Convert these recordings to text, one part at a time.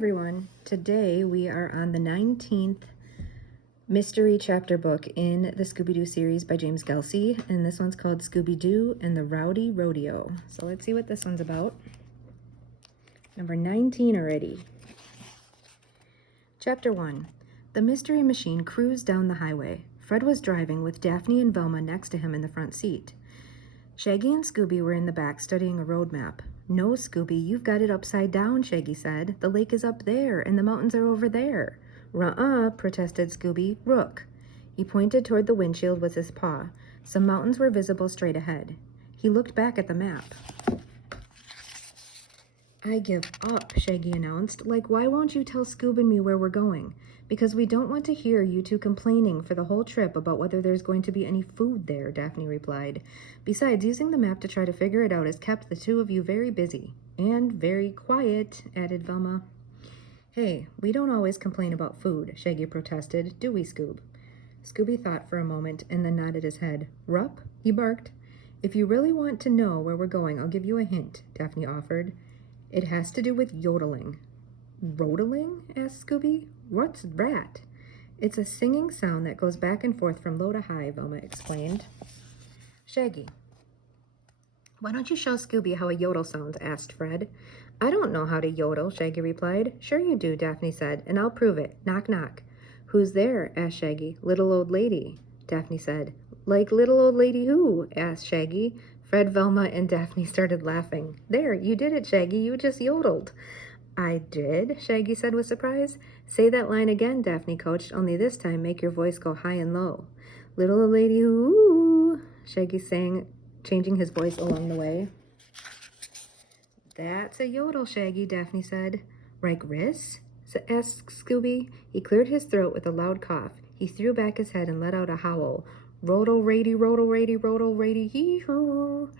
everyone. Today we are on the 19th mystery chapter book in the Scooby Doo series by James Gelsey, and this one's called Scooby Doo and the Rowdy Rodeo. So let's see what this one's about. Number 19 already. Chapter 1. The mystery machine cruised down the highway. Fred was driving with Daphne and Velma next to him in the front seat. Shaggy and Scooby were in the back studying a road map. "No, Scooby, you've got it upside down," Shaggy said. "The lake is up there, and the mountains are over there." "Ruh-uh," protested Scooby. "Rook." He pointed toward the windshield with his paw. Some mountains were visible straight ahead. He looked back at the map. "I give up," Shaggy announced. "Like, why won't you tell Scoob and me where we're going? Because we don't want to hear you two complaining for the whole trip about whether there's going to be any food there," Daphne replied. "Besides, using the map to try to figure it out has kept the two of you very busy. And very quiet," added Velma. "Hey, we don't always complain about food," Shaggy protested. "Do we, Scoob?" Scooby thought for a moment and then nodded his head. "Rup," he barked. "If you really want to know where we're going, I'll give you a hint," Daphne offered. "It has to do with yodeling." "Rodeling?" asked Scooby. "What's that?" "It's a singing sound that goes back and forth from low to high," Velma explained. "Shaggy, why don't you show Scooby how a yodel sounds?" asked Fred. "I don't know how to yodel," Shaggy replied. "Sure you do," Daphne said, "and I'll prove it. Knock, knock." "Who's there?" asked Shaggy. "Little old lady," Daphne said. "Like little old lady who?" asked Shaggy. Fred, Velma, and Daphne started laughing. "There, you did it, Shaggy. You just yodeled." "I did?" Shaggy said with surprise. "Say that line again," Daphne coached, "only this time make your voice go high and low." "Little old lady who?" Shaggy sang, changing his voice along the way. "That's a yodel, Shaggy," Daphne said. "Like Riss?" asked Scooby. He cleared his throat with a loud cough. He threw back his head and let out a howl. "Rodel, rady, rodel, rady, hee-hoo."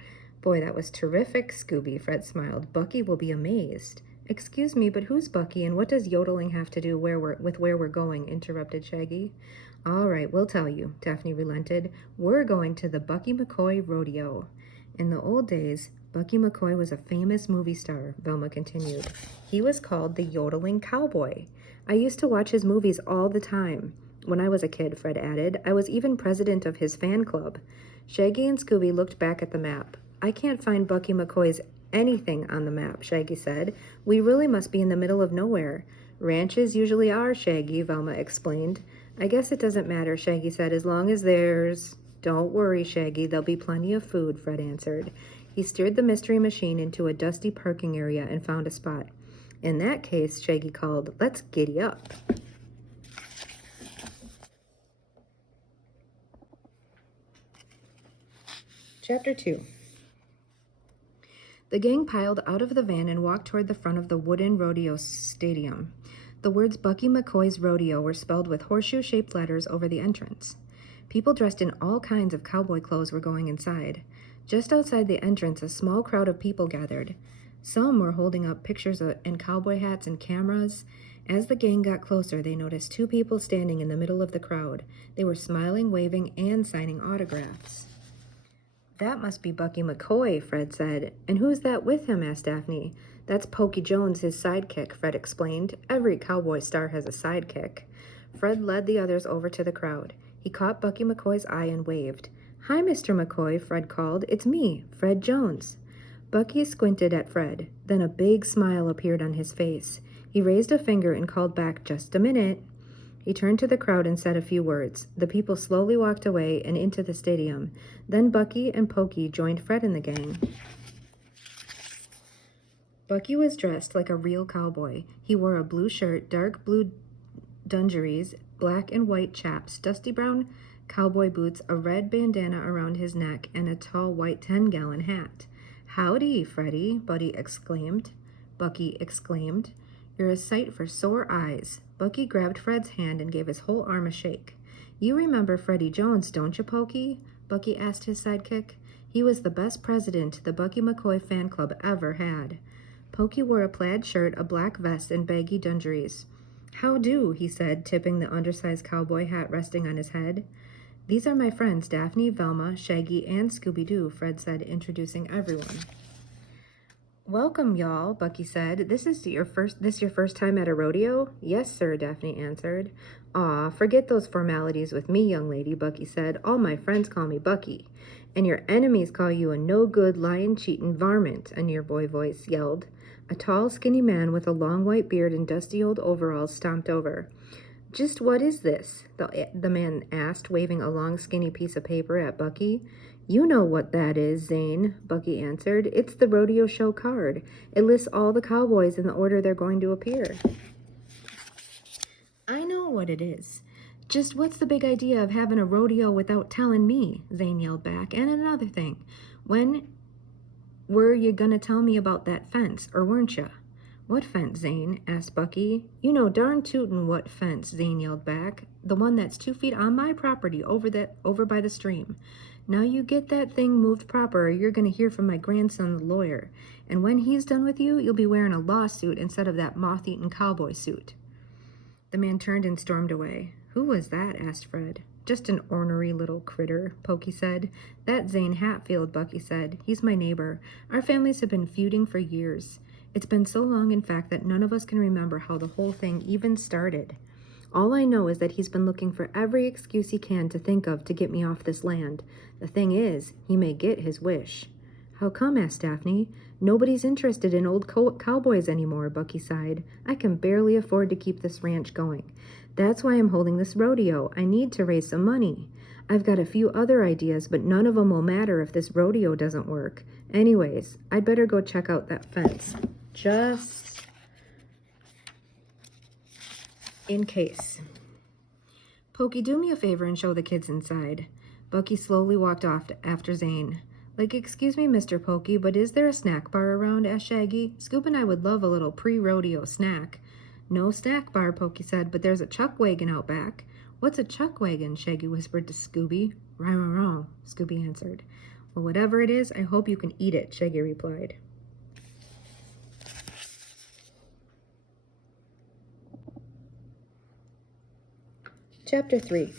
"Boy, that was terrific, Scooby," Fred smiled. "Bucky will be amazed." "Excuse me, but who's Bucky, and what does yodeling have to do with where we're going?" interrupted Shaggy. "All right, we'll tell you," Daphne relented. "We're going to the Bucky Mccoy Rodeo." "In the old days, Bucky Mccoy was a famous movie star," Velma continued. "He was called the yodeling cowboy. I used to watch his movies all the time. When I was a kid," Fred added. "I was even president of his fan club." Shaggy and Scooby looked back at the map. "I can't find Bucky McCoy's anything on the map," Shaggy said. "We really must be in the middle of nowhere." "Ranches usually are, Shaggy," Velma explained. "I guess it doesn't matter," Shaggy said, "as long as there's—" "Don't worry, Shaggy, there'll be plenty of food," Fred answered. He steered the mystery machine into a dusty parking area and found a spot. "In that case," Shaggy called, "let's giddy up." Chapter 2. The gang piled out of the van and walked toward the front of the wooden rodeo stadium. The words Bucky McCoy's Rodeo were spelled with horseshoe-shaped letters over the entrance. People dressed in all kinds of cowboy clothes were going inside. Just outside the entrance, a small crowd of people gathered. Some were holding up pictures and cowboy hats and cameras. As the gang got closer, they noticed two people standing in the middle of the crowd. They were smiling, waving, and signing autographs. "That must be Bucky McCoy," Fred said. "And who's that with him?" asked Daphne. "That's Pokey Jones, his sidekick," Fred explained. "Every cowboy star has a sidekick." Fred led the others over to the crowd. He caught Bucky McCoy's eye and waved. "Hi, Mr. McCoy," Fred called. "It's me, Fred Jones." Bucky squinted at Fred. Then a big smile appeared on his face. He raised a finger and called back, "Just a minute." He turned to the crowd and said a few words. The people slowly walked away and into the stadium. Then Bucky and Pokey joined Fred in the gang. Bucky was dressed like a real cowboy. He wore a blue shirt, dark blue dungarees, black and white chaps, dusty brown cowboy boots, a red bandana around his neck, and a tall white 10-gallon hat. "Howdy, Freddie," Bucky exclaimed. "You're a sight for sore eyes." Bucky grabbed Fred's hand and gave his whole arm a shake. "You remember Freddie Jones, don't you, Pokey?" Bucky asked his sidekick. "He was the best president the Bucky McCoy fan club ever had." Pokey wore a plaid shirt, a black vest, and baggy dungarees. "How do," he said, tipping the undersized cowboy hat resting on his head. "These are my friends Daphne, Velma, Shaggy, and Scooby Doo," Fred said, introducing everyone. Welcome, y'all, Bucky said. This your first time at a rodeo? Yes, sir, Daphne answered. Aw, forget those formalities with me, young lady, Bucky said. All my friends call me Bucky. And your enemies call you a no-good, lying, cheatin' varmint, a nearby voice yelled. A tall, skinny man with a long white beard and dusty old overalls stomped over. Just what is this? The man asked, waving a long, skinny piece of paper at Bucky. You know what that is, Zane, Bucky answered. It's the rodeo show card. It lists all the cowboys in the order they're going to appear. I know what it is. Just what's the big idea of having a rodeo without telling me? Zane yelled back. And another thing, when were you gonna tell me about that fence, or weren't ya? What fence, Zane? Asked Bucky. You know darn tootin' what fence, Zane yelled back. The one that's 2 feet on my property over by the stream. Now you get that thing moved proper, or you're going to hear from my grandson, the lawyer. And when he's done with you, you'll be wearing a lawsuit instead of that moth-eaten cowboy suit. The man turned and stormed away. Who was that? Asked Fred. Just an ornery little critter, Pokey said. That's Zane Hatfield, Bucky said. He's my neighbor. Our families have been feuding for years. It's been so long, in fact, that none of us can remember how the whole thing even started. All I know is that he's been looking for every excuse he can to think of to get me off this land. The thing is, he may get his wish. How come? Asked Daphne. Nobody's interested in old cowboys anymore, Bucky sighed. I can barely afford to keep this ranch going. That's why I'm holding this rodeo. I need to raise some money. I've got a few other ideas, but none of them will matter if this rodeo doesn't work. Anyways, I'd better go check out that fence. Just in case. Pokey, do me a favor and show the kids inside. Bucky slowly walked off after Zane. Excuse me, Mr. Pokey, but is there a snack bar around? Asked Shaggy. Scoop and I would love a little pre-rodeo snack. No snack bar, Pokey said, but there's a chuck wagon out back. What's a chuck wagon? Shaggy whispered to Scooby. Wrong, Scooby answered. Well, whatever it is, I hope you can eat it, Shaggy replied. Chapter 3.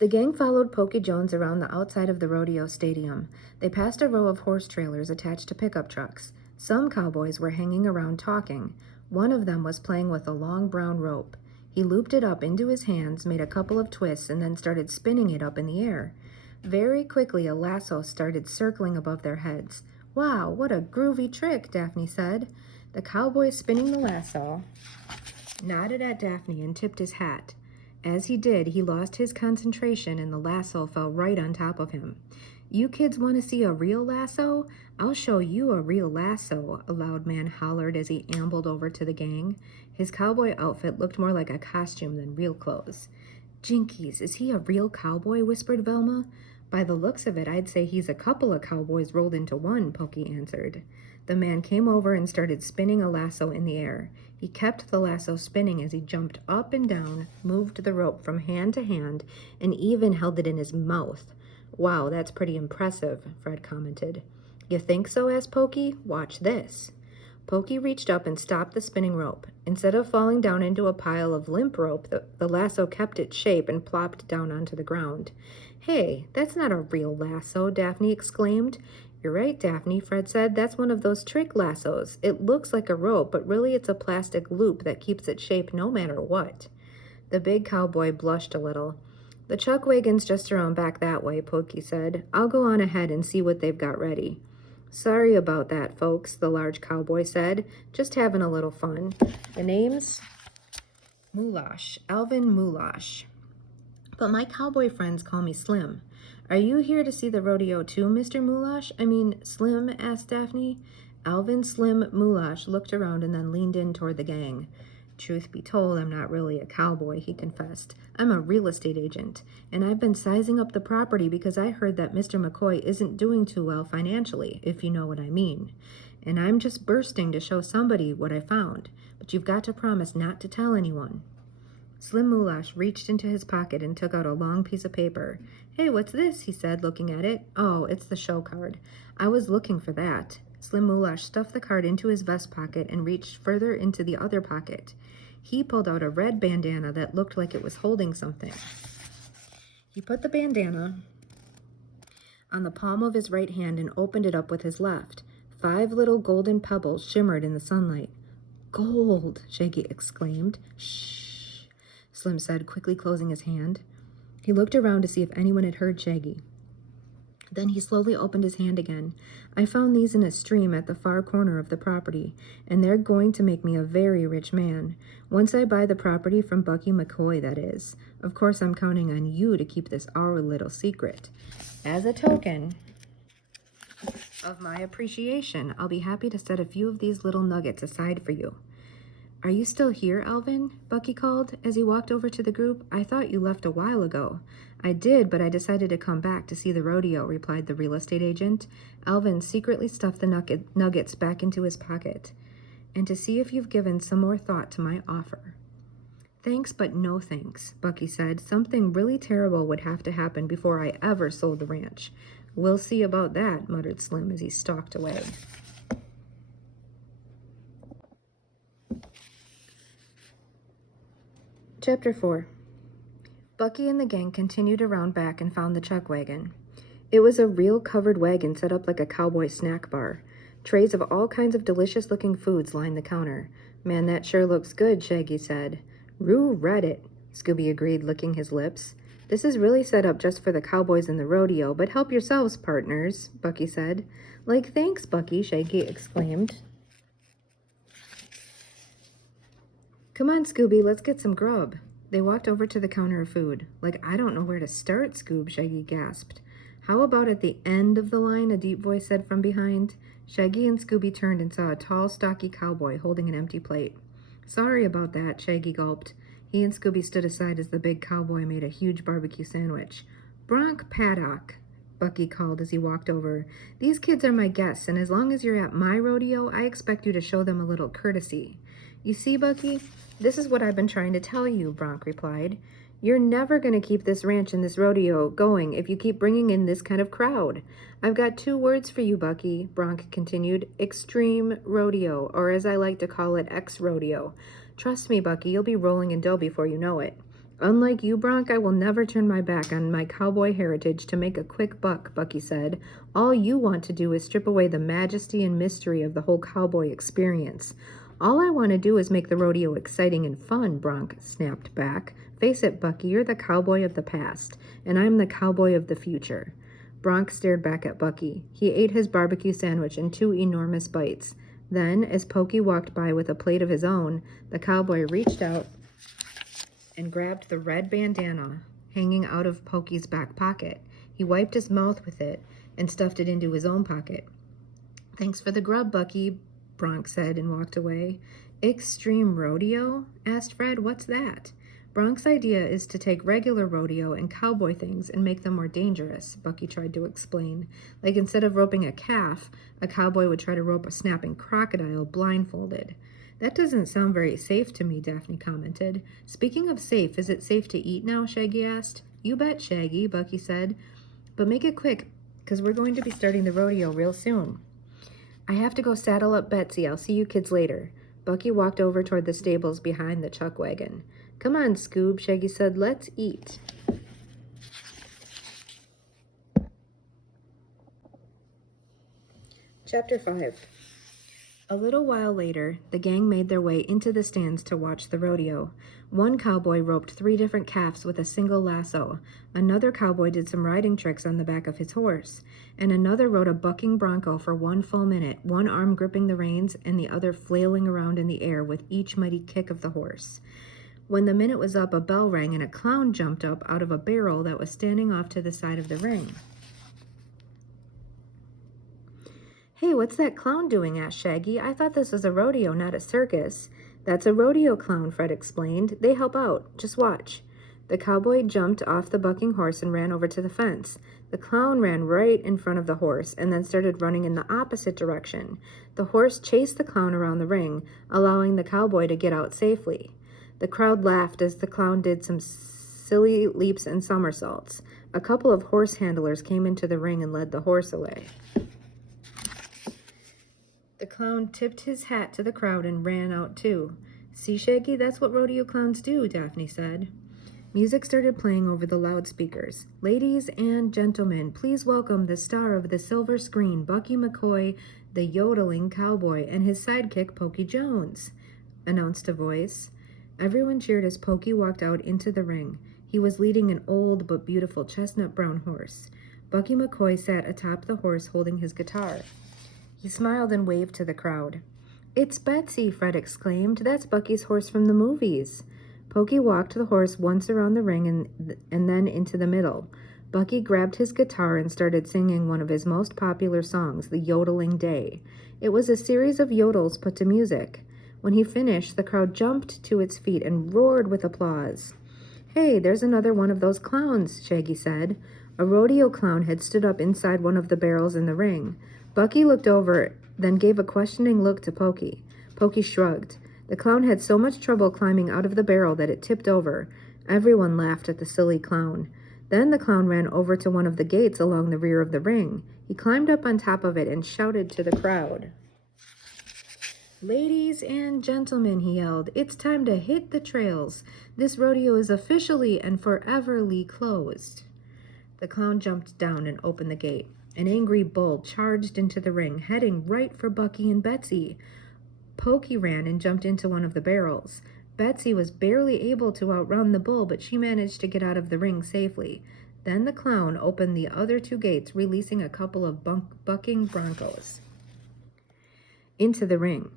The gang followed Pokey Jones around the outside of the rodeo stadium. They passed a row of horse trailers attached to pickup trucks. Some cowboys were hanging around talking. One of them was playing with a long brown rope. He looped it up into his hands, made a couple of twists, and then started spinning it up in the air. Very quickly, a lasso started circling above their heads. Wow, what a groovy trick, Daphne said. The cowboy spinning the lasso nodded at Daphne and tipped his hat. As he did, he lost his concentration and the lasso fell right on top of him. You kids want to see a real lasso? I'll show you a real lasso, a loud man hollered as he ambled over to the gang. His cowboy outfit looked more like a costume than real clothes. Jinkies, is he a real cowboy? Whispered Velma. By the looks of it, I'd say he's a couple of cowboys rolled into one, Pokey answered. The man came over and started spinning a lasso in the air. He kept the lasso spinning as he jumped up and down, moved the rope from hand to hand, and even held it in his mouth. Wow, that's pretty impressive, Fred commented. You think so? Asked Pokey. Watch this. Pokey reached up and stopped the spinning rope. Instead of falling down into a pile of limp rope, the lasso kept its shape and plopped down onto the ground. Hey, that's not a real lasso, Daphne exclaimed. You're right, Daphne, Fred said. That's one of those trick lassos. It looks like a rope, but really it's a plastic loop that keeps its shape no matter what. The big cowboy blushed a little. The chuck wagon's just around back that way, Pokey said. I'll go on ahead and see what they've got ready. Sorry about that, folks, the large cowboy said. Just having a little fun. The name's Moulash, Alvin Moulash. But my cowboy friends call me Slim. Are you here to see the rodeo too, Mr. Moulash? I mean, Slim, asked Daphne. Alvin Slim Moulash looked around and then leaned in toward the gang. Truth be told, I'm not really a cowboy, he confessed. I'm a real estate agent, and I've been sizing up the property because I heard that Mr. Mccoy isn't doing too well financially, if you know what I mean. And I'm just bursting to show somebody what I found, but you've got to promise not to tell anyone. Slim Moulash reached into his pocket and took out a long piece of paper. Hey, what's this? He said, looking at it. Oh, it's the show card. I was looking for that. Slim Moulash stuffed the card into his vest pocket and reached further into the other pocket. He pulled out a red bandana that looked like it was holding something. He put the bandana on the palm of his right hand and opened it up with his left. 5 little golden pebbles shimmered in the sunlight. Gold, Shaggy exclaimed. Shh, Slim said, quickly closing his hand. He looked around to see if anyone had heard Shaggy. Then he slowly opened his hand again. I found these in a stream at the far corner of the property, and they're going to make me a very rich man. Once I buy the property from Bucky Mccoy, that is. Of course, I'm counting on you to keep this our little secret. As a token of my appreciation, I'll be happy to set a few of these little nuggets aside for you. Are you still here, Alvin? Bucky called as he walked over to the group. I thought you left a while ago. I did, but I decided to come back to see the rodeo, replied the real estate agent. Alvin secretly stuffed the nuggets back into his pocket. And to see if you've given some more thought to my offer. Thanks, but no thanks, Bucky said. Something really terrible would have to happen before I ever sold the ranch. We'll see about that, muttered Slim as he stalked away. Chapter 4. Bucky and the gang continued around back and found the chuck wagon. It was a real covered wagon set up like a cowboy snack bar. Trays of all kinds of delicious-looking foods lined the counter. Man, that sure looks good, Shaggy said. Roo read it, Scooby agreed, licking his lips. This is really set up just for the cowboys and the rodeo, but help yourselves, partners, Bucky said. Like, thanks, Bucky, Shaggy exclaimed. Come on, Scooby, let's get some grub. They walked over to the counter of food. Like, I don't know where to start, Scoob, Shaggy gasped. How about at the end of the line, a deep voice said from behind. Shaggy and Scooby turned and saw a tall, stocky cowboy holding an empty plate. Sorry about that, Shaggy gulped. He and Scooby stood aside as the big cowboy made a huge barbecue sandwich. Bronc Paddock, Bucky called as he walked over. These kids are my guests, and as long as you're at my rodeo, I expect you to show them a little courtesy. You see, Bucky, this is what I've been trying to tell you, Bronc replied. You're never going to keep this ranch and this rodeo going if you keep bringing in this kind of crowd. I've got 2 words for you, Bucky, Bronc continued. Extreme rodeo, or as I like to call it, X-rodeo. Trust me, Bucky, you'll be rolling in dough before you know it. Unlike you, Bronc, I will never turn my back on my cowboy heritage to make a quick buck, Bucky said. All you want to do is strip away the majesty and mystery of the whole cowboy experience. All I want to do is make the rodeo exciting and fun, Bronc snapped back. Face it, Bucky, you're the cowboy of the past, and I'm the cowboy of the future. Bronc stared back at Bucky. He ate his barbecue sandwich in 2 enormous bites. Then, as Pokey walked by with a plate of his own, the cowboy reached out and grabbed the red bandana hanging out of Pokey's back pocket. He wiped his mouth with it and stuffed it into his own pocket. Thanks for the grub, Bucky, Bronc said and walked away. Extreme rodeo? Asked Fred. What's that? Bronc's idea is to take regular rodeo and cowboy things and make them more dangerous, Bucky tried to explain. Like instead of roping a calf, a cowboy would try to rope a snapping crocodile blindfolded. That doesn't sound very safe to me, Daphne commented. Speaking of safe, is it safe to eat now, Shaggy asked. You bet, Shaggy, Bucky said. But make it quick, because we're going to be starting the rodeo real soon. I have to go saddle up Betsy. I'll see you kids later. Bucky walked over toward the stables behind the chuck wagon. Come on, Scoob, Shaggy said. Let's eat. Chapter 5. A little while later, the gang made their way into the stands to watch the rodeo. One cowboy roped 3 different calves with a single lasso. Another cowboy did some riding tricks on the back of his horse. And another rode a bucking bronco for 1 full minute, one arm gripping the reins and the other flailing around in the air with each mighty kick of the horse. When the minute was up, a bell rang and a clown jumped up out of a barrel that was standing off to the side of the ring. Hey, what's that clown doing? Asked Shaggy. I thought this was a rodeo, not a circus. That's a rodeo clown, Fred explained. They help out. Just watch. The cowboy jumped off the bucking horse and ran over to the fence. The clown ran right in front of the horse and then started running in the opposite direction. The horse chased the clown around the ring, allowing the cowboy to get out safely. The crowd laughed as the clown did some silly leaps and somersaults. A couple of horse handlers came into the ring and led the horse away. The clown tipped his hat to the crowd and ran out too. See, Shaggy, that's what rodeo clowns do, Daphne said. Music started playing over the loudspeakers. Ladies and gentlemen, please welcome the star of the silver screen, Bucky Mccoy, the yodeling cowboy, and his sidekick, Pokey Jones, announced a voice. Everyone cheered as Pokey walked out into the ring. He was leading an old but beautiful chestnut-brown horse. Bucky Mccoy sat atop the horse holding his guitar. He smiled and waved to the crowd. "It's Betsy," Fred exclaimed. "That's Bucky's horse from the movies." Pokey walked the horse once around the ring and then into the middle. Bucky grabbed his guitar and started singing one of his most popular songs, the Yodeling Day. It was a series of yodels put to music. When he finished, the crowd jumped to its feet and roared with applause. "Hey, there's another one of those clowns," Shaggy said. A rodeo clown had stood up inside one of the barrels in the ring. Bucky looked over, then gave a questioning look to Pokey. Pokey shrugged. The clown had so much trouble climbing out of the barrel that it tipped over. Everyone laughed at the silly clown. Then the clown ran over to one of the gates along the rear of the ring. He climbed up on top of it and shouted to the crowd. "Ladies and gentlemen," he yelled, "it's time to hit the trails. This rodeo is officially and foreverly closed." The clown jumped down and opened the gate. An angry bull charged into the ring, heading right for Bucky and Betsy. Pokey ran and jumped into one of the barrels. Betsy was barely able to outrun the bull, but she managed to get out of the ring safely. Then the clown opened the other two gates, releasing a couple of bucking broncos into the ring.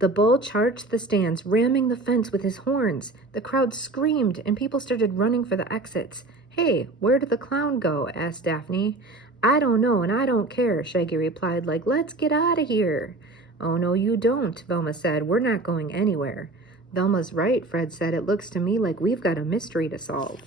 The bull charged the stands, ramming the fence with his horns. The crowd screamed, and people started running for the exits. "Hey, where did the clown go?" asked Daphne. "I don't know, and I don't care," Shaggy replied, like, "let's get out of here." "Oh, no, you don't," Velma said. "We're not going anywhere." "Velma's right," Fred said. "It looks to me like we've got a mystery to solve."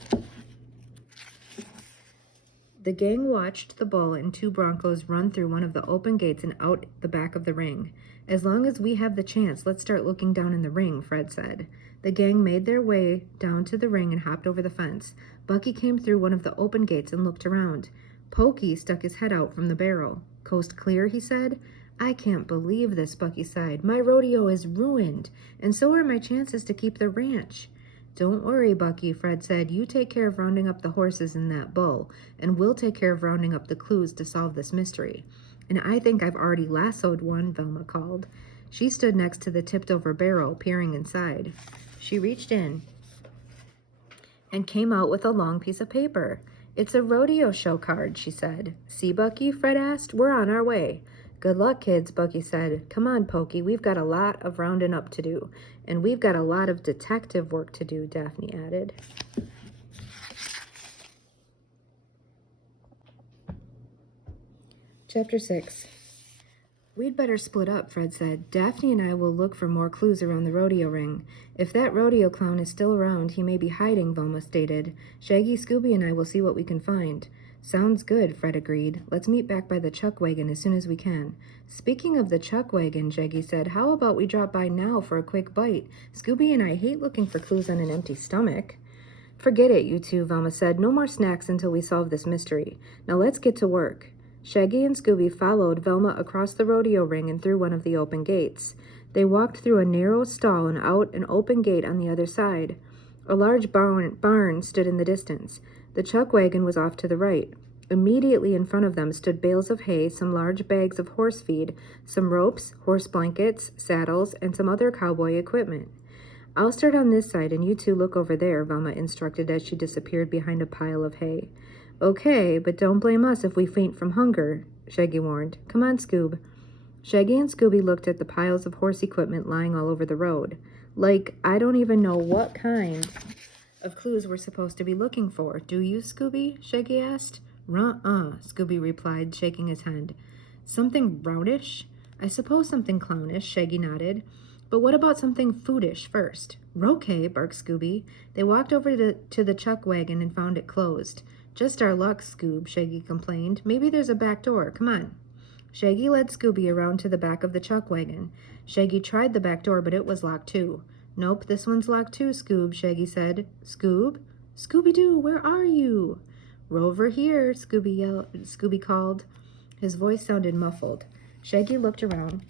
The gang watched the bull and two broncos run through one of the open gates and out the back of the ring. "As long as we have the chance, let's start looking down in the ring," Fred said. The gang made their way down to the ring and hopped over the fence. Bucky came through one of the open gates and looked around. Pokey stuck his head out from the barrel. "Coast clear," he said. "I can't believe this," Bucky sighed. "My rodeo is ruined, and so are my chances to keep the ranch." "Don't worry, Bucky," Fred said. "You take care of rounding up the horses and that bull, and we'll take care of rounding up the clues to solve this mystery." "And I think I've already lassoed one," Velma called. She stood next to the tipped-over barrel, peering inside. She reached in and came out with a long piece of paper. "It's a rodeo show card," she said. "See, Bucky?" Fred asked. "We're on our way." "Good luck, kids," Bucky said. "Come on, Pokey, we've got a lot of rounding up to do. And we've got a lot of detective work to do," Daphne added. Chapter 6. "We'd better split up," Fred said. "Daphne and I will look for more clues around the rodeo ring. If that rodeo clown is still around, he may be hiding," Velma stated. "Shaggy, Scooby, and I will see what we can find." "Sounds good," Fred agreed. "Let's meet back by the chuck wagon as soon as we can." "Speaking of the chuck wagon," Shaggy said, "how about we drop by now for a quick bite? Scooby and I hate looking for clues on an empty stomach." "Forget it, you two," Velma said. "No more snacks until we solve this mystery. Now let's get to work." Shaggy and Scooby followed Velma across the rodeo ring and through one of the open gates. They walked through a narrow stall and out an open gate on the other side. A large barn stood in the distance. The chuck wagon was off to the right. Immediately in front of them stood bales of hay, some large bags of horse feed, some ropes, horse blankets, saddles, and some other cowboy equipment. "I'll start on this side, and you two look over there," Velma instructed as she disappeared behind a pile of hay. "Okay, but don't blame us if we faint from hunger," Shaggy warned. "Come on, Scoob." Shaggy and Scooby looked at the piles of horse equipment lying all over the road. "Like, I don't even know what kind of clues we're supposed to be looking for. Do you, Scooby?" Shaggy asked. "Ruh-uh," Scooby replied, shaking his head. "Something rowdish?" "I suppose something clownish," Shaggy nodded. "But what about something foodish first?" "Rokay," barked Scooby. They walked over to the chuck wagon and found it closed. "Just our luck, Scoob," Shaggy complained. "Maybe there's a back door. Come on." Shaggy led Scooby around to the back of the chuck wagon. Shaggy tried the back door, but it was locked too. "Nope, this one's locked too, Scoob," Shaggy said. "Scoob? Scooby Doo, where are you?" "Rover here," Scooby called. His voice sounded muffled. Shaggy looked around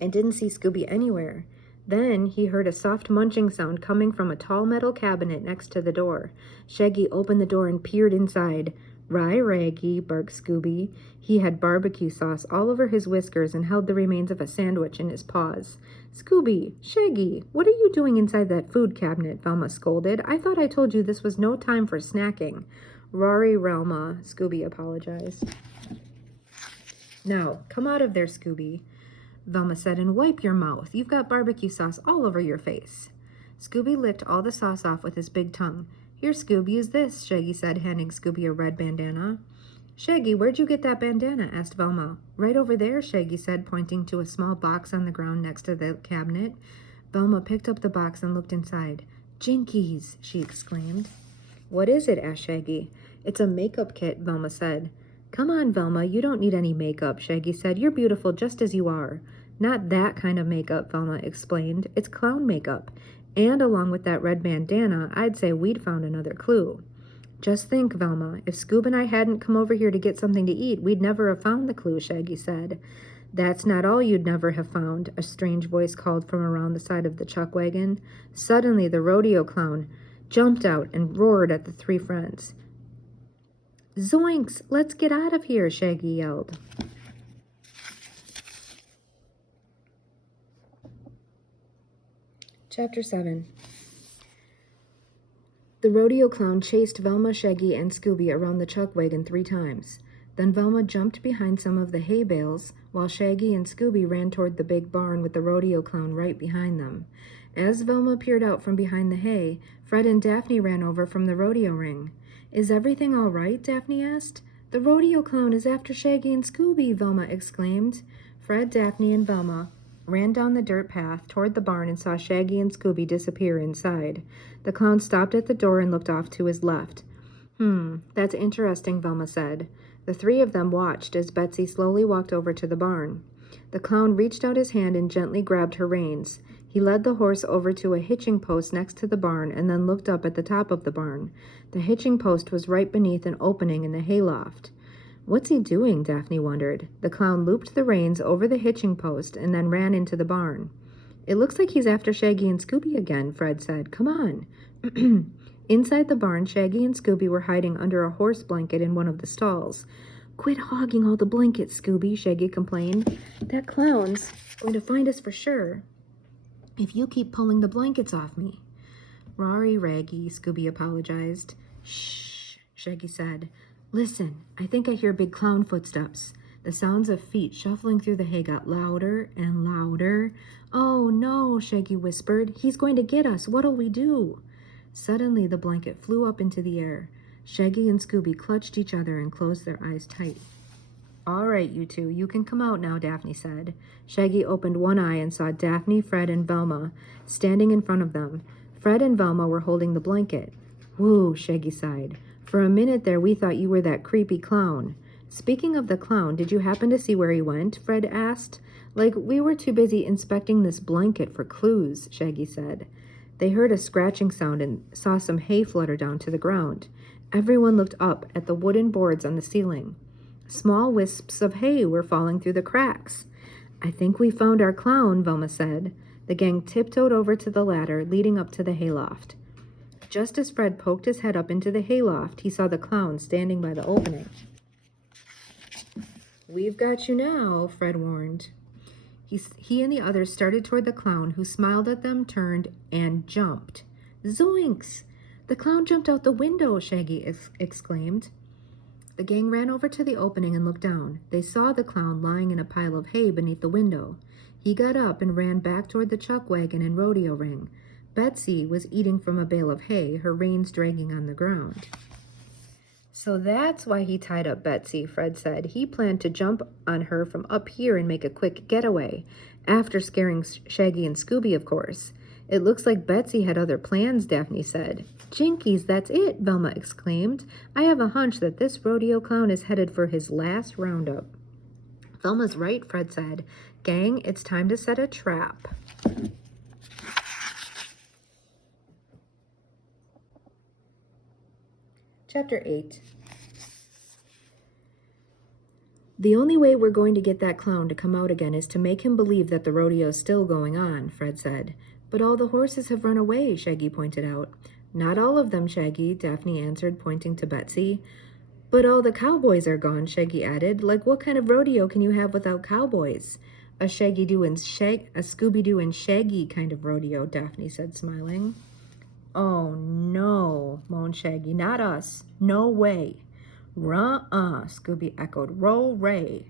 and didn't see Scooby anywhere. Then he heard a soft munching sound coming from a tall metal cabinet next to the door. Shaggy opened the door and peered inside. Rye Raggy, barked Scooby. He had barbecue sauce all over his whiskers and held the remains of a sandwich in his paws. Scooby, Shaggy, what are you doing inside that food cabinet? Velma scolded. I thought I told you this was no time for snacking. Rory Relma, Scooby apologized. Now, come out of there, Scooby, Velma said, and wipe your mouth. You've got barbecue sauce all over your face. Scooby licked all the sauce off with his big tongue. Here, Scoob, use this, Shaggy said, handing Scooby a red bandana. Shaggy, where'd you get that bandana? Asked Velma. Right over there, Shaggy said, pointing to a small box on the ground next to the cabinet. Velma picked up the box and looked inside. Jinkies, she exclaimed. What is it? Asked Shaggy. It's a makeup kit, Velma said. Come on, Velma, you don't need any makeup, Shaggy said. You're beautiful just as you are. Not that kind of makeup, Velma explained. It's clown makeup. And along with that red bandana, I'd say we'd found another clue. Just think, Velma, if Scoob and I hadn't come over here to get something to eat, we'd never have found the clue, Shaggy said. That's not all you'd never have found, a strange voice called from around the side of the chuck wagon. Suddenly, the rodeo clown jumped out and roared at the three friends. Zoinks, let's get out of here, Shaggy yelled. Chapter 7. The rodeo clown chased Velma, Shaggy, and Scooby around the chuck wagon 3 times. Then Velma jumped behind some of the hay bales, while Shaggy and Scooby ran toward the big barn with the rodeo clown right behind them. As Velma peered out from behind the hay, Fred and Daphne ran over from the rodeo ring. Is everything all right? Daphne asked. The rodeo clown is after Shaggy and Scooby, Velma exclaimed. Fred, Daphne, and Velma ran down the dirt path toward the barn and saw Shaggy and Scooby disappear inside. The clown stopped at the door and looked off to his left. That's interesting, Velma said. The 3 of them watched as Betsy slowly walked over to the barn. The clown reached out his hand and gently grabbed her reins. He led the horse over to a hitching post next to the barn and then looked up at the top of the barn. The hitching post was right beneath an opening in the hayloft. What's he doing? Daphne wondered. The clown looped the reins over the hitching post and then ran into the barn. It looks like he's after Shaggy and Scooby again, Fred said. Come on. Inside the barn, Shaggy and Scooby were hiding under a horse blanket in one of the stalls. Quit hogging all the blankets, Scooby, Shaggy complained. That clown's going to find us for sure if you keep pulling the blankets off me. Rory Raggy, Scooby apologized. Shh, Shaggy said. Listen, I think I hear big clown footsteps. The sounds of feet shuffling through the hay got louder and louder. Oh no, Shaggy whispered. He's going to get us. What'll we do? Suddenly the blanket flew up into the air. Shaggy and Scooby clutched each other and closed their eyes tight. All right, you 2, you can come out now, Daphne said. Shaggy opened one eye and saw Daphne, Fred, and Velma standing in front of them. Fred and Velma were holding the blanket. Whoa, Shaggy sighed. For a minute there, we thought you were that creepy clown. Speaking of the clown, did you happen to see where he went? Fred asked. Like, we were too busy inspecting this blanket for clues, Shaggy said. They heard a scratching sound and saw some hay flutter down to the ground. Everyone looked up at the wooden boards on the ceiling. Small wisps of hay were falling through the cracks. I think we found our clown, Velma said. The gang tiptoed over to the ladder leading up to the hayloft. Just as Fred poked his head up into the hayloft, he saw the clown standing by the opening. We've got you now, Fred warned. He and the others started toward the clown, who smiled at them, turned, and jumped. Zoinks! The clown jumped out the window, Shaggy exclaimed. The gang ran over to the opening and looked down. They saw the clown lying in a pile of hay beneath the window. He got up and ran back toward the chuck wagon and rodeo ring. Betsy was eating from a bale of hay, her reins dragging on the ground. So that's why he tied up Betsy, Fred said. He planned to jump on her from up here and make a quick getaway, after scaring Shaggy and Scooby, of course. It looks like Betsy had other plans, Daphne said. Jinkies, that's it, Velma exclaimed. I have a hunch that this rodeo clown is headed for his last roundup. Velma's right, Fred said. Gang, it's time to set a trap. Chapter 8. The only way we're going to get that clown to come out again is to make him believe that the rodeo's still going on, Fred said. But all the horses have run away, Shaggy pointed out. Not all of them, Shaggy, Daphne answered, pointing to Betsy. But all the cowboys are gone, Shaggy added. Like, what kind of rodeo can you have without cowboys? A Scooby-Doo and Shaggy kind of rodeo, Daphne said, smiling. Oh, no, moaned Shaggy. Not us. No way. Ruh-uh, Scooby echoed. Roll Ray.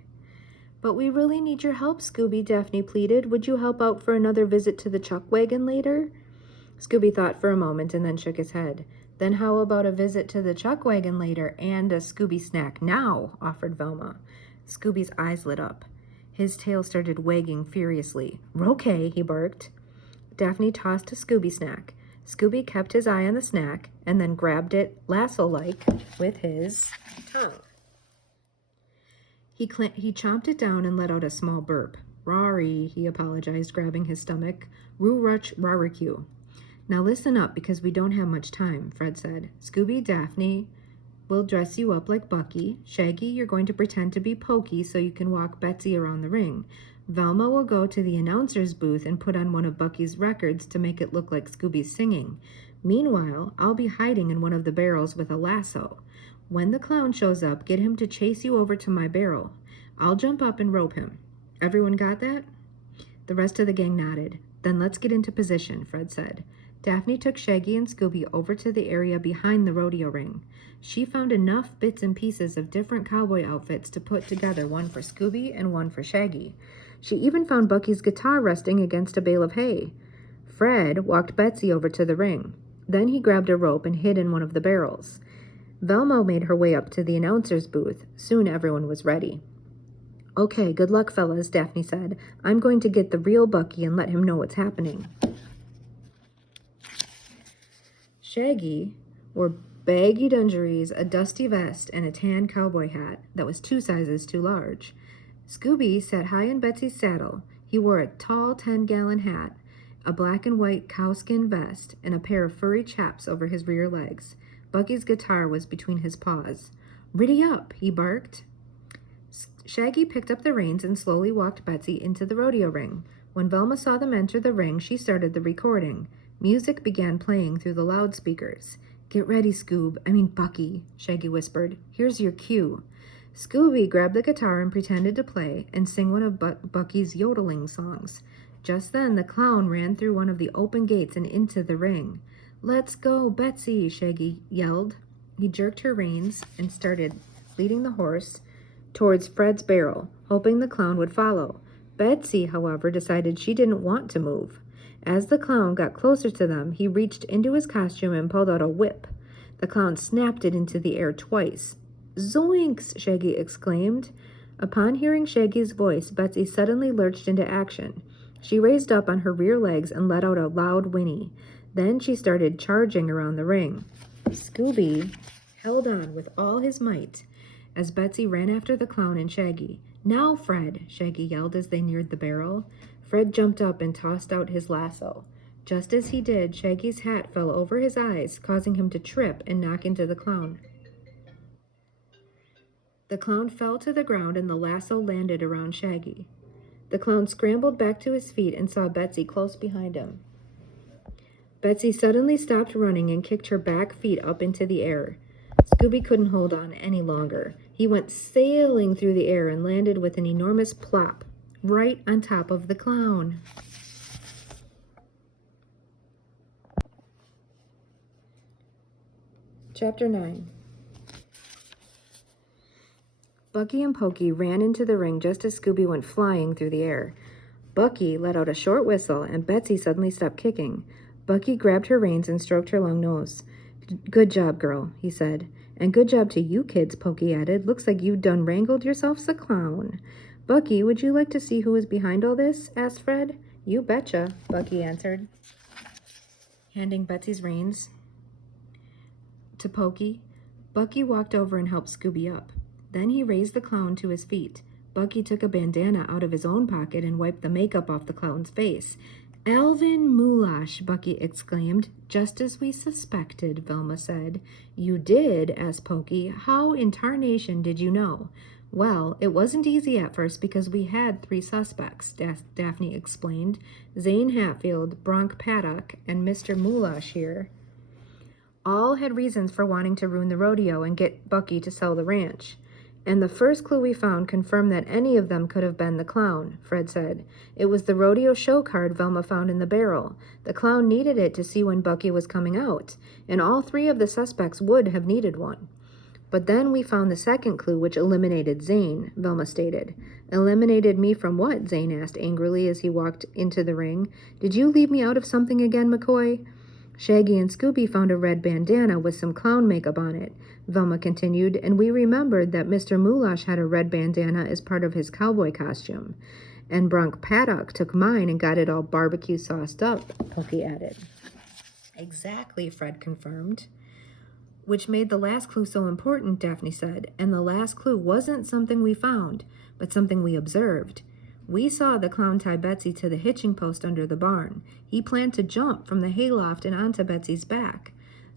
But we really need your help, Scooby, Daphne pleaded. Would you help out for another visit to the chuck wagon later? Scooby thought for a moment and then shook his head. Then how about a visit to the chuck wagon later and a Scooby snack now, offered Velma. Scooby's eyes lit up. His tail started wagging furiously. "Okay," he barked. Daphne tossed a Scooby snack. Scooby kept his eye on the snack and then grabbed it lasso-like with his tongue. He chomped it down and let out a small burp. "Rory," he apologized, grabbing his stomach. "Roo-ruch, raricue." "Now listen up, because we don't have much time," Fred said. "Scooby, Daphne will dress you up like Bucky. Shaggy, you're going to pretend to be Pokey so you can walk Betsy around the ring. Velma will go to the announcer's booth and put on one of Bucky's records to make it look like Scooby's singing. Meanwhile, I'll be hiding in one of the barrels with a lasso. When the clown shows up, get him to chase you over to my barrel. I'll jump up and rope him. Everyone got that?" The rest of the gang nodded. "Then let's get into position," Fred said. Daphne took Shaggy and Scooby over to the area behind the rodeo ring. She found enough bits and pieces of different cowboy outfits to put together, one for Scooby and one for Shaggy. She even found Bucky's guitar resting against a bale of hay. Fred walked Betsy over to the ring. Then he grabbed a rope and hid in one of the barrels. Velma made her way up to the announcer's booth. Soon everyone was ready. "Okay, good luck, fellas," Daphne said. "I'm going to get the real Bucky and let him know what's happening." Shaggy wore baggy dungarees, a dusty vest, and a tan cowboy hat that was 2 sizes too large. Scooby sat high in Betsy's saddle. He wore a tall 10-gallon hat, a black and white cowskin vest, and a pair of furry chaps over his rear legs. Bucky's guitar was between his paws. "Riddy up," he barked. Shaggy picked up the reins and slowly walked Betsy into the rodeo ring. When Velma saw them enter the ring, she started the recording. Music began playing through the loudspeakers. "Get ready, Bucky," Shaggy whispered. "Here's your cue." Scooby grabbed the guitar and pretended to play and sing one of Bucky's yodeling songs. Just then, the clown ran through one of the open gates and into the ring. "Let's go, Betsy," Shaggy yelled. He jerked her reins and started leading the horse towards Fred's barrel, hoping the clown would follow. Betsy, however, decided she didn't want to move. As the clown got closer to them, he reached into his costume and pulled out a whip. The clown snapped it into the air twice. "Zoinks!" Shaggy exclaimed. Upon hearing Shaggy's voice, Betsy suddenly lurched into action. She raised up on her rear legs and let out a loud whinny. Then she started charging around the ring. Scooby held on with all his might as Betsy ran after the clown and Shaggy. "Now, Fred!" Shaggy yelled as they neared the barrel. Fred jumped up and tossed out his lasso. Just as he did, Shaggy's hat fell over his eyes, causing him to trip and knock into the clown. The clown fell to the ground and the lasso landed around Shaggy. The clown scrambled back to his feet and saw Betsy close behind him. Betsy suddenly stopped running and kicked her back feet up into the air. Scooby couldn't hold on any longer. He went sailing through the air and landed with an enormous plop right on top of the clown. Chapter 9. Bucky and Pokey ran into the ring just as Scooby went flying through the air. Bucky let out a short whistle, and Betsy suddenly stopped kicking. Bucky grabbed her reins and stroked her long nose. "Good job, girl," he said. "And good job to you kids," Pokey added. "Looks like you done wrangled yourselves a clown." "Bucky, would you like to see who is behind all this?" asked Fred. "You betcha," Bucky answered, handing Betsy's reins to Pokey. Bucky walked over and helped Scooby up. Then he raised the clown to his feet. Bucky took a bandana out of his own pocket and wiped the makeup off the clown's face. "Alvin Moulash," Bucky exclaimed. "Just as we suspected," Velma said. "You did?" asked Pokey. "How in tarnation did you know?" "Well, it wasn't easy at first because we had 3 suspects," Daphne explained. "Zane Hatfield, Bronk Paddock, and Mr. Moulash here." All had reasons for wanting to ruin the rodeo and get Bucky to sell the ranch. And the first clue we found confirmed that any of them could have been the clown, Fred said. It was the rodeo show card Velma found in the barrel. The clown needed it to see when Bucky was coming out, and all 3 of the suspects would have needed one. But then we found the second clue, which eliminated Zane, Velma stated. Eliminated me from what? Zane asked angrily as he walked into the ring. Did you leave me out of something again, Mccoy? Shaggy and Scooby found a red bandana with some clown makeup on it, Velma continued, and we remembered that Mr. Moulash had a red bandana as part of his cowboy costume. And Bronk Paddock took mine and got it all barbecue sauced up, Pokey added. Exactly, Fred confirmed. Which made the last clue so important, Daphne said, and the last clue wasn't something we found, but something we observed. We saw the clown tie Betsy to the hitching post under the barn. He planned to jump from the hayloft and onto Betsy's back.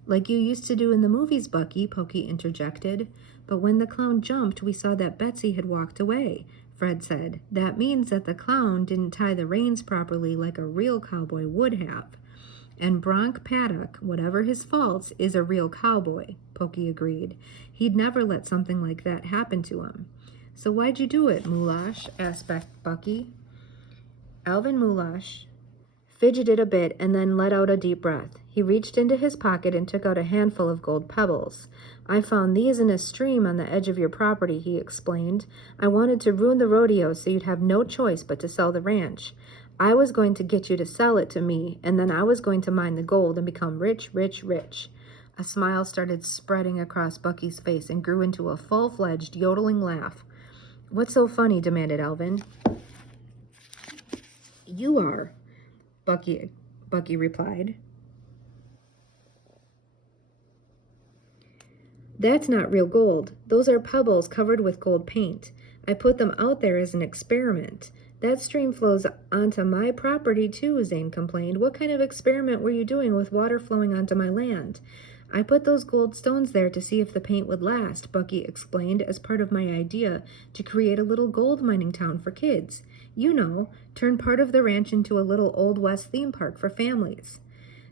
Like you used to do in the movies, Bucky, Pokey interjected. But when the clown jumped, we saw that Betsy had walked away, Fred said. That means that the clown didn't tie the reins properly like a real cowboy would have. And Bronk Paddock, whatever his faults, is a real cowboy, Pokey agreed. He'd never let something like that happen to him. So why'd you do it, Moulash? Asked Bucky. Alvin Moulash fidgeted a bit and then let out a deep breath. He reached into his pocket and took out a handful of gold pebbles. I found these in a stream on the edge of your property, he explained. I wanted to ruin the rodeo so you'd have no choice but to sell the ranch. I was going to get you to sell it to me, and then I was going to mine the gold and become rich, rich, rich. A smile started spreading across Bucky's face and grew into a full-fledged yodeling laugh. What's so funny? Demanded Alvin. You are, Bucky replied. That's not real gold. Those are pebbles covered with gold paint. I put them out there as an experiment. That stream flows onto my property too, Zane complained. What kind of experiment were you doing with water flowing onto my land? I put those gold stones there to see if the paint would last, Bucky explained, as part of my idea to create a little gold mining town for kids. You know, turn part of the ranch into a little Old West theme park for families.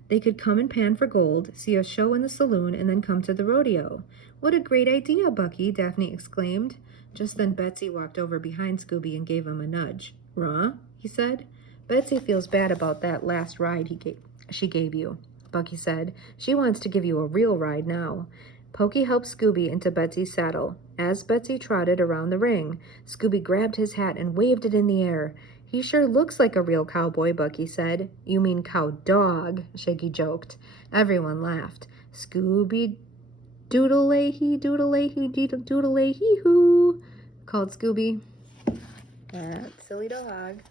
They could come and pan for gold, see a show in the saloon, and then come to the rodeo. What a great idea, Bucky, Daphne exclaimed. Just then Betsy walked over behind Scooby and gave him a nudge. Ruh? He said. Betsy feels bad about that last ride she gave you, Bucky said. She wants to give you a real ride now. Pokey helped Scooby into Betsy's saddle. As Betsy trotted around the ring, Scooby grabbed his hat and waved it in the air. He sure looks like a real cowboy, Bucky said. You mean cow dog, Shaggy joked. Everyone laughed. Scooby doodle-lay-hee, doodle-lay-hee, doodle-lay-hee-hoo, called Scooby. That silly dog.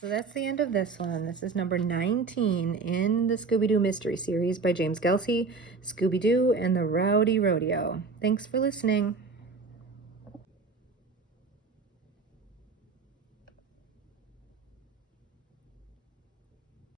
So that's the end of this one. This is number 19 in the Scooby Doo Mystery Series by James Gelsey, Scooby Doo and the Rowdy Rodeo. Thanks for listening.